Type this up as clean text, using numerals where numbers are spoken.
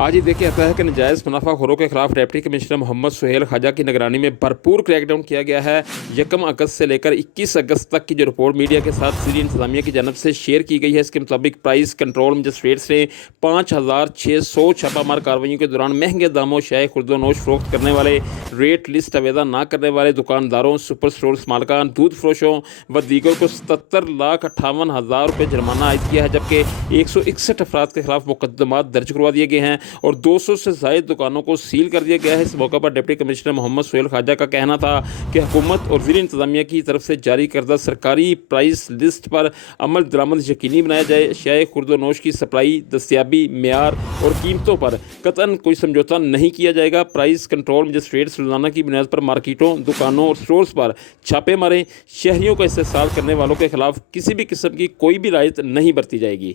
आज ही देखा जाता है कि नाजायज़ मुनाफाखोरों के खिलाफ डिप्टी कमिश्नर मोहम्मद सुहेल ख्वाजा की निगरानी में भरपूर क्रैकडाउन किया गया है। 1 अगस्त से लेकर 21 अगस्त तक की जो रिपोर्ट मीडिया के साथ सीधी इंतजामिया की जानब से शेयर की गई है, इसके मुताबिक प्राइस कंट्रोल मजिस्ट्रेट्स ने 5600 छापामार कार्रवाइयों के दौरान महंगे दामों शाय खुर्दोनोश फरोख्त करने वाले, रेट लिस्ट अवेदा ना करने वाले दुकानदारों, सुपर स्टोर मालकान, दूध फरोशों व दीगर को 77,58,000 रुपये जुर्माना आयद किया है, जबकि 161 अफराद के खिलाफ मुकदमात दर्ज करवा दिए गए हैं और 200 से ज़ायद दुकानों को सील कर दिया गया है। इस मौके पर डिप्टी कमिश्नर मोहम्मद सुहेल ख्वाजा का कहना था कि हुकूमत और ज़िली इंतजामिया की तरफ से जारी करदा सरकारी प्राइस लिस्ट पर अमल दरामद यकीनी बनाया जाए। शाय खुर्दोनोश की सप्लाई, दस्तियाबी, मेयार और कीमतों पर कतन कोई समझौता नहीं किया जाएगा। प्राइस कंट्रोल मजिस्ट्रेट्स रोज़ाना की बुनियाद पर मार्केटों, दुकानों और स्टोर्स पर छापे मारें। शहरियों का इस्तेसाल करने वालों के खिलाफ किसी भी किस्म की कोई भी रियायत नहीं बरती जाएगी।